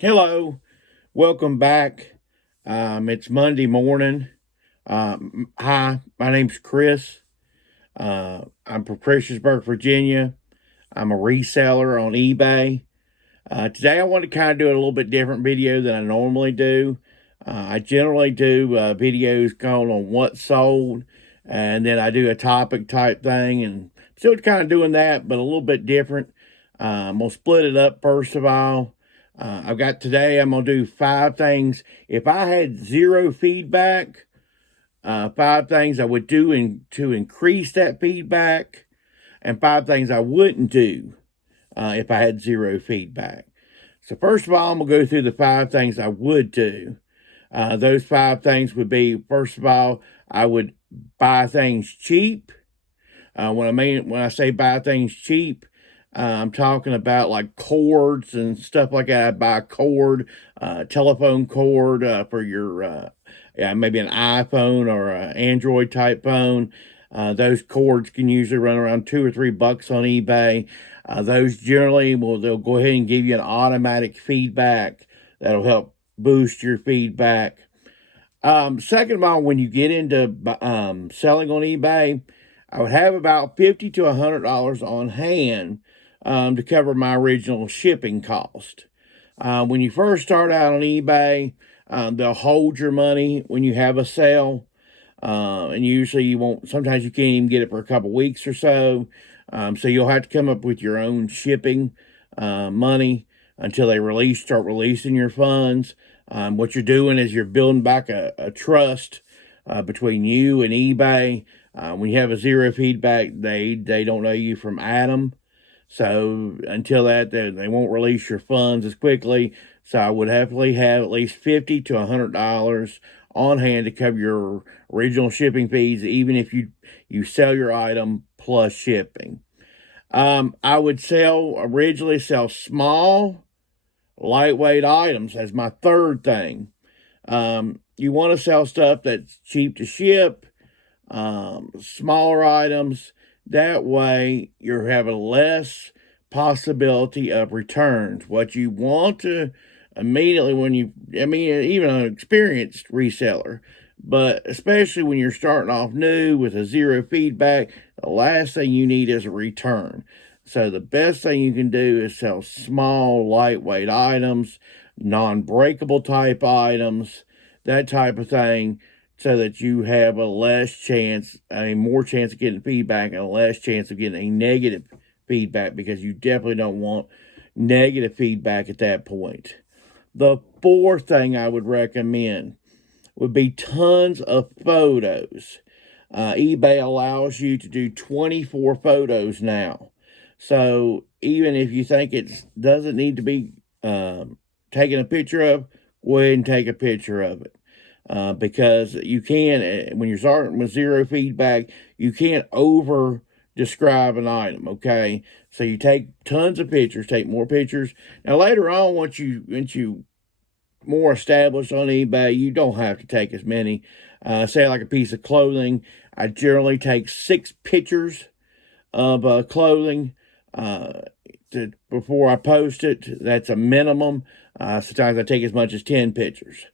Hello, welcome back. It's Monday morning. Hi, my name's Chris. I'm from Christiansburg, Virginia. I'm a reseller on eBay. Today, I want to kind of do a little bit different video than I normally do. I generally do videos called on what sold, and then I do a topic type thing, and still kind of doing that, but a little bit different. I'm gonna split it up first of all. I've got today. I'm gonna do 5 things. If I had zero feedback, 5 things I would do to increase that feedback, and 5 things I wouldn't do if I had zero feedback. So first of all, I'm gonna go through the 5 things I would do. Those 5 things would be: first of all, I would buy things cheap. When I say buy things cheap, I'm talking about like cords and stuff like that. I buy a cord, telephone cord for your maybe an iPhone or an Android type phone. Those cords can usually run around $2 or $3 on eBay. Those generally they'll go ahead and give you an automatic feedback that'll help boost your feedback. Second of all, when you get into selling on eBay, I would have about $50 to $100 on hand to cover my original shipping cost. When you first start out on eBay, they'll hold your money when you have a sale. And usually you won't, sometimes you can't even get it for a couple weeks or so. So you'll have to come up with your own shipping money until they start releasing your funds. What you're doing is you're building back a trust between you and eBay. When you have a zero feedback, they don't know you from Adam. So until that, they won't release your funds as quickly. So I would happily have at least $50 to $100 on hand to cover your original shipping fees, even if you sell your item plus shipping. I would originally sell small, lightweight items as my third thing. You want to sell stuff that's cheap to ship, smaller items. That way, you're having less possibility of returns. What you want to immediately even an experienced reseller, but especially when you're starting off new with a zero feedback, the last thing you need is a return. So the best thing you can do is sell small, lightweight items, non-breakable type items, that type of thing, so that you have more chance of getting feedback and a less chance of getting a negative feedback, because you definitely don't want negative feedback at that point. The fourth thing I would recommend would be tons of photos. eBay allows you to do 24 photos now. So even if you think it doesn't need to be taken a picture of, go ahead and take a picture of it. Because you can, when you're starting with zero feedback, you can't over describe an item, okay? So you take tons of pictures, take more pictures. Now later on, once you more established on eBay, you don't have to take as many. Say like a piece of clothing, I generally take 6 pictures of clothing before I post it. That's a minimum. Sometimes I take as much as 10 pictures.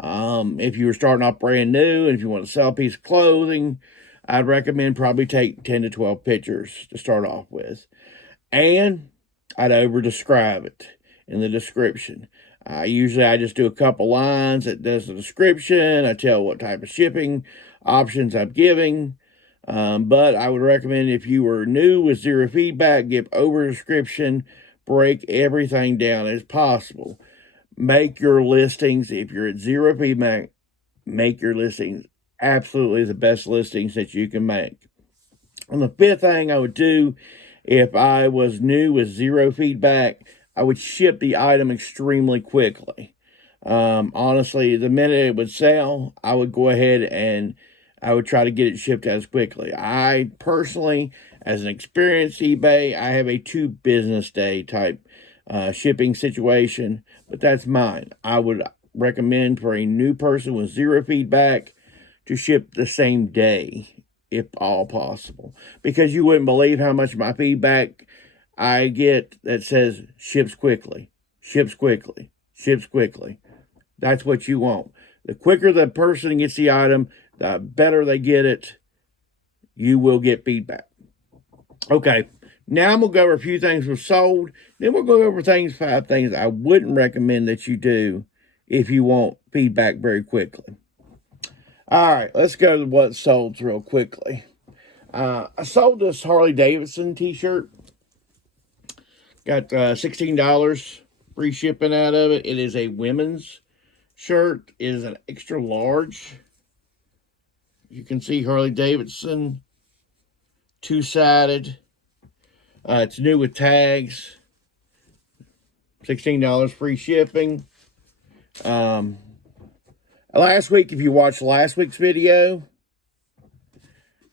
If you were starting off brand new and if you want to sell a piece of clothing, I'd recommend probably take 10 to 12 pictures to start off with. And I'd over describe it in the description. Usually I just do a couple lines that does the description. I tell what type of shipping options I'm giving. But I would recommend, if you were new with zero feedback, give over description, break everything down as possible. Make your listings, if you're at zero feedback, make your listings absolutely the best listings that you can make. And the fifth thing I would do if I was new with zero feedback, I would ship the item extremely quickly. Honestly, the minute it would sell, I would go ahead and I would try to get it shipped as quickly. I personally, as an experienced eBay, I have a 2 business day type shipping situation, but that's mine. I would recommend for a new person with zero feedback to ship the same day, if all possible, because you wouldn't believe how much of my feedback I get that says ships quickly, ships quickly, ships quickly. That's what you want. The quicker the person gets the item, the better they get it. You will get feedback. Okay, now I'm going to go over a few things we've sold. Then we'll go over 5 things I wouldn't recommend that you do if you want feedback very quickly. All right, let's go to what sold real quickly. I sold this Harley Davidson t-shirt. Got $16 free shipping out of it. It is a women's shirt. It is an extra large. You can see Harley Davidson, two-sided. It's new with tags. $16 free shipping. Last week, if you watched last week's video,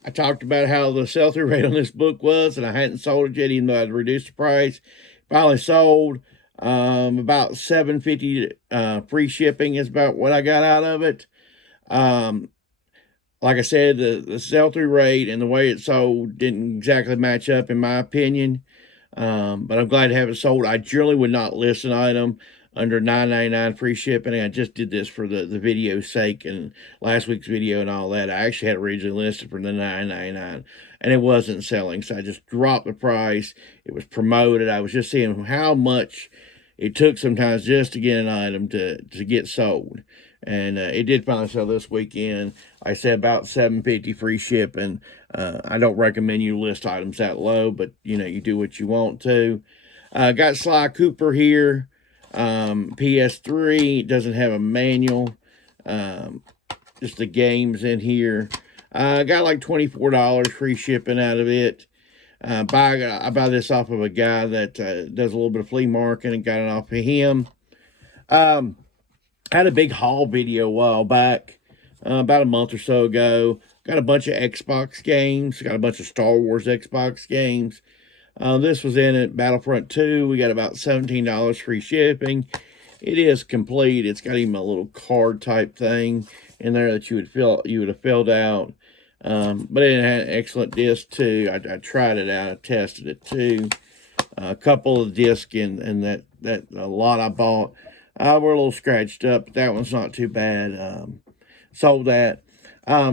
I talked about how the sell-through rate on this book was, and I hadn't sold it yet, even though I'd reduced the price. Finally sold. About $7.50 free shipping is about what I got out of it. Like I said, the sell-through rate and the way it sold didn't exactly match up, in my opinion. But I'm glad to have it sold. I generally would not list an item under $9.99 free shipping. I just did this for the video's sake and last week's video and all that. I actually had originally listed for the $9.99 and it wasn't selling, so I just dropped the price. It was promoted. I was just seeing how much it took sometimes just to get an item to get sold. And it did finally sell this weekend. I said about $7.50 free shipping. I don't recommend you list items that low, but you do what you want to. Got Sly Cooper here. PS3. It doesn't have a manual. Just the games in here. Got like $24 free shipping out of it. I buy this off of a guy that does a little bit of flea marketing and got it off of him. I had a big haul video a while back, about a month or so ago. Got a bunch of Xbox games. Got a bunch of Star Wars Xbox games. This was in it, Battlefront 2. We got about $17 free shipping. It is complete. It's got even a little card type thing in there that you would have filled out. But it had an excellent disc too. I tried it out. I tested it too. A couple of discs in that a lot I bought were a little scratched up, but that one's not too bad. Sold that.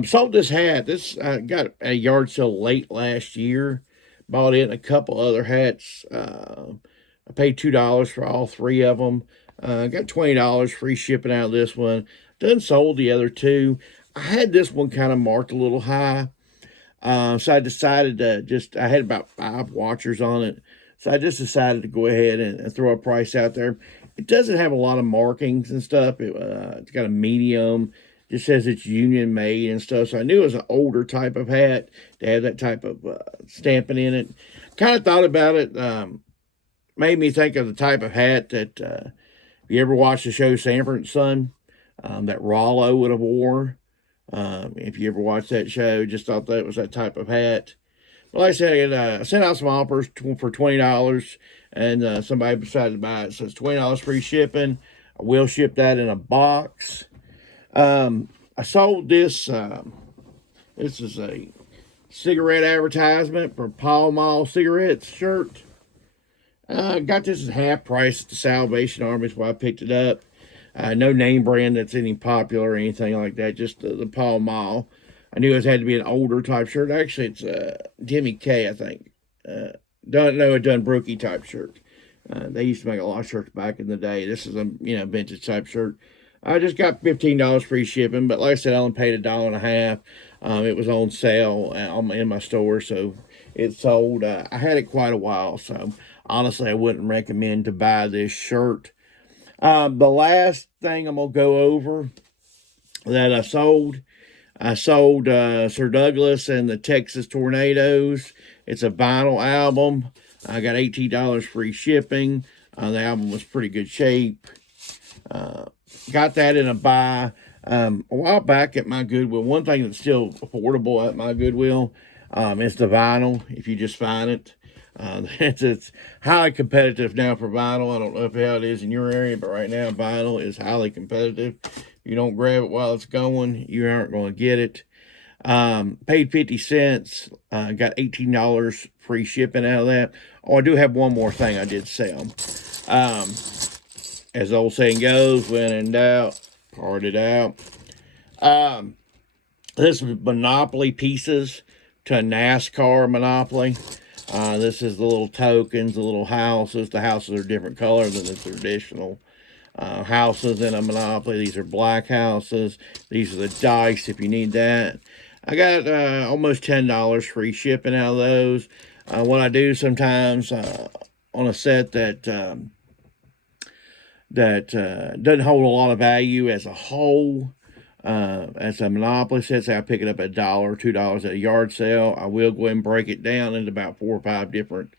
Sold this hat. This got a yard sale late last year. Bought it and a couple other hats. I paid $2 for all 3 of them. Got $20 free shipping out of this one. Done sold the other 2. I had this one kind of marked a little high. So I decided to I had about 5 watchers on it. So I just decided to go ahead and throw a price out there. It doesn't have a lot of markings and stuff. It's got a medium. Just says it's union made and stuff. So I knew it was an older type of hat to have that type of stamping in it. Kind of thought about it. Made me think of the type of hat that if you ever watched the show Sanford and Son, that Rollo would have wore. If you ever watched that show, just thought that was that type of hat. But like I said, I sent out some offers for $20, and somebody decided to buy it. So it's $20 free shipping. I will ship that in a box. I sold this. This is a cigarette advertisement for Pall Mall cigarettes shirt. Got this at half price at the Salvation Army. That's why I picked it up. No name brand that's any popular or anything like that. Just the Pall Mall. I knew it had to be an older type shirt. Actually, it's Demi K, I think. A Dunbrookie type shirt. They used to make a lot of shirts back in the day. This is a vintage type shirt. I just got $15 free shipping, but like I said, I only paid $1.50. It was on sale in my store, so it sold. I had it quite a while, so honestly, I wouldn't recommend to buy this shirt. The last thing I'm going to go over that I sold Sir Douglas and the Texas Tornadoes. It's a vinyl album. I got $18 free shipping. The album was pretty good shape. Got that in a buy a while back at my Goodwill. One thing that's still affordable at my Goodwill is the vinyl, if you just find it. It's highly competitive now for vinyl. I don't know how it is in your area, but right now vinyl is highly competitive. If you don't grab it while it's going, you aren't going to get it. Paid 50 cents. Got $18 free shipping out of that. Oh, I do have one more thing I did sell. as the old saying goes, when in doubt, part it out. This is Monopoly pieces to NASCAR Monopoly. This is the little tokens, the little houses. The houses are different color than the traditional houses in a Monopoly. These are black houses. These are the dice if you need that. I got almost $10 free shipping out of those. What I do sometimes on a set that doesn't hold a lot of value as a whole, as a Monopoly set, say I pick it up at $1 or $2 at a yard sale, I will go ahead and break it down into about 4 or 5 different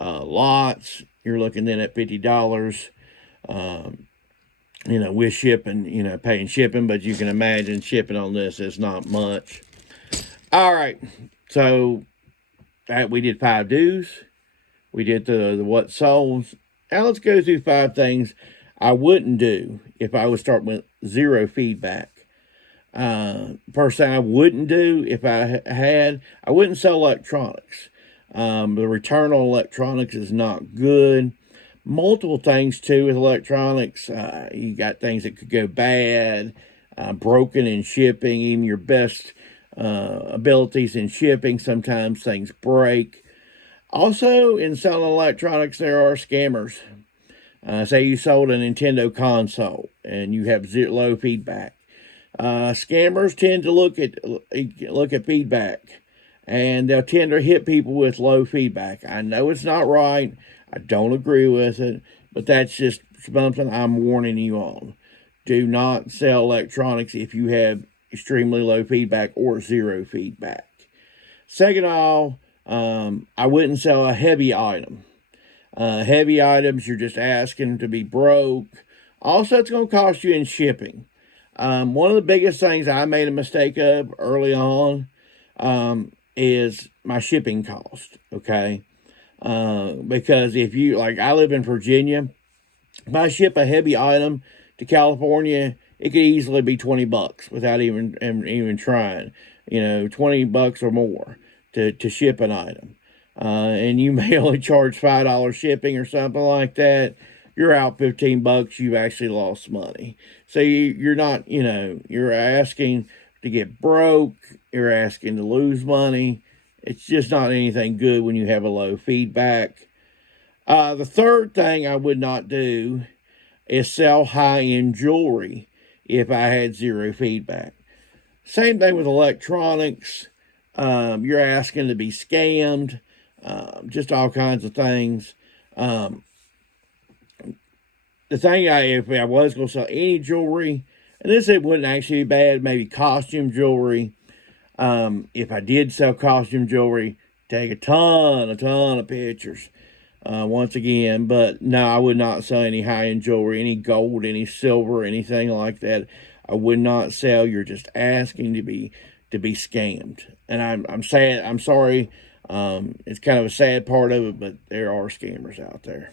lots. You're looking then at $50, with shipping, paying shipping, but you can imagine shipping on this is not much. All right, so we did 5 do's. We did the what solds. Now let's go through 5 things I wouldn't do if I was starting with 0 feedback. First thing I wouldn't do if I wouldn't sell electronics. The return on electronics is not good. Multiple things too with electronics. You got things that could go bad, broken in shipping, even your best abilities in shipping. Sometimes things break. Also, in selling electronics, there are scammers. Say you sold a Nintendo console and you have low feedback. Scammers tend to look at feedback, and they'll tend to hit people with low feedback. I know it's not right. I don't agree with it, but that's just something I'm warning you on. Do not sell electronics if you have extremely low feedback or 0 feedback. Second of all, I wouldn't sell a heavy item. Heavy items, you're just asking to be broke. Also, it's going to cost you in shipping. One of the biggest things I made a mistake of early on is my shipping cost, okay? Because if you, like, I live in Virginia, if I ship a heavy item to California, it could easily be $20 without even trying, $20 or more to ship an item. And you may only charge $5 shipping or something like that. You're out $15, you've actually lost money. So you're not, you're asking to get broke, you're asking to lose money. It's just not anything good when you have a low feedback. The third thing I would not do is sell high-end jewelry if I had 0 feedback. Same thing with electronics. You're asking to be scammed, just all kinds of things. The thing if I was going to sell any jewelry, and this it wouldn't actually be bad, maybe costume jewelry. If I did sell costume jewelry, take a ton of pictures. Once again, but no, I would not sell any high-end jewelry, any gold, any silver, anything like that. I would not sell. You're just asking to be scammed, and I'm saying I'm sorry. It's kind of a sad part of it, but there are scammers out there.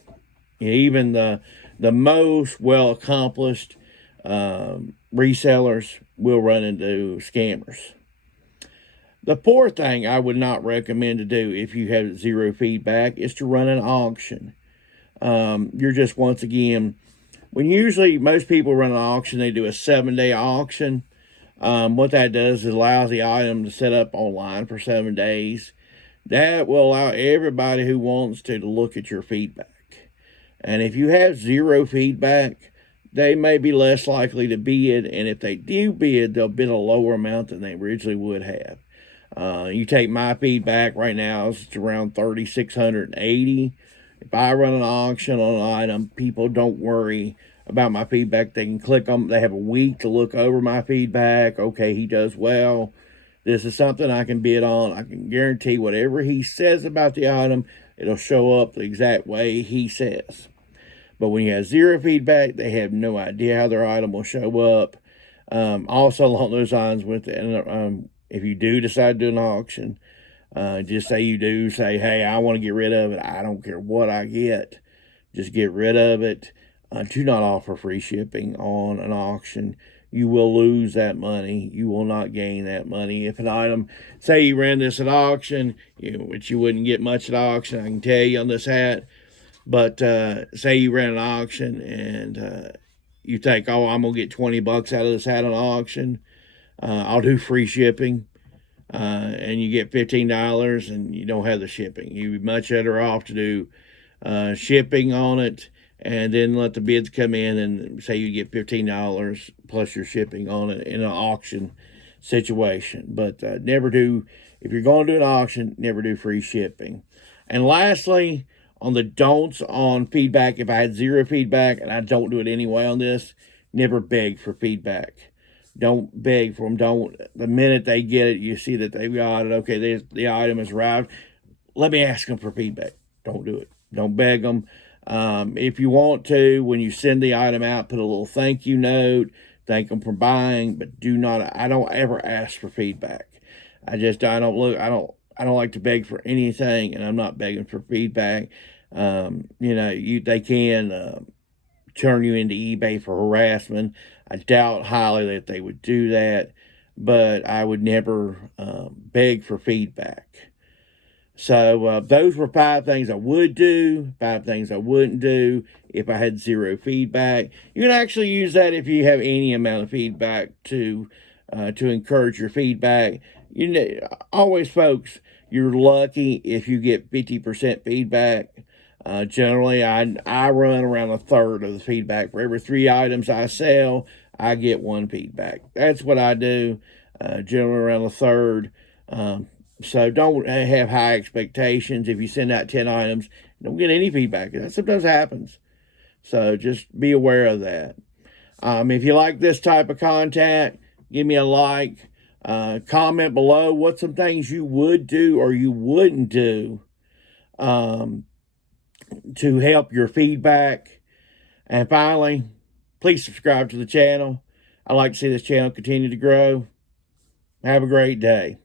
Even the most well-accomplished resellers will run into scammers. The fourth thing I would not recommend to do if you have 0 feedback is to run an auction. You're just, once again, when usually most people run an auction, they do a 7-day auction. What that does is allows the item to set up online for 7 days. That will allow everybody who wants to look at your feedback. And if you have 0 feedback, they may be less likely to bid. And if they do bid, they'll bid a lower amount than they originally would have. You take my feedback right now, it's around 3,680. If I run an auction on an item, people don't worry about my feedback. They can click on, they have a week to look over my feedback. Okay, he does well. This is something I can bid on. I can guarantee whatever he says about the item, it'll show up the exact way he says. But when you have 0 feedback, they have no idea how their item will show up. Also, along those lines, if you do decide to do an auction, just say you do say, hey, I want to get rid of it. I don't care what I get. Just get rid of it. Do not offer free shipping on an auction. You will lose that money. You will not gain that money. If an item, say you ran this at auction, which you wouldn't get much at auction, I can tell you on this hat, But say you ran an auction and you think, oh, I'm going to get $20 out of this at an auction. I'll do free shipping. And you get $15 and you don't have the shipping. You'd be much better off to do shipping on it and then let the bids come in and say you get $15 plus your shipping on it in an auction situation. But never do, if you're going to do an auction, never do free shipping. And lastly, on the don'ts on feedback, if I had zero feedback, and I don't do it anyway on this, never beg for feedback. Don't beg for them. Don't, the minute they get it, you see that they've got it, okay, the item has arrived, let me ask them for feedback. Don't do it. Don't beg them. If you want to, when you send the item out, put a little thank you note, thank them for buying, but I don't ever ask for feedback. I don't like to beg for anything, and I'm not begging for feedback. They can turn you into eBay for harassment. I doubt highly that they would do that, but I would never beg for feedback. So those were 5 things I would do, 5 things I wouldn't do if I had zero feedback. You can actually use that if you have any amount of feedback to encourage your feedback. Always, folks, you're lucky if you get 50% feedback. Generally, I run around a third of the feedback. For every 3 items I sell, I get 1 feedback. That's what I do, generally around a third. So don't have high expectations. If you send out 10 items, don't get any feedback. That sometimes happens. So just be aware of that. If you like this type of content, give me a like. Comment below what some things you would do or you wouldn't do to help your feedback. And finally, please subscribe to the channel. I like to see this channel continue to grow. Have a great day.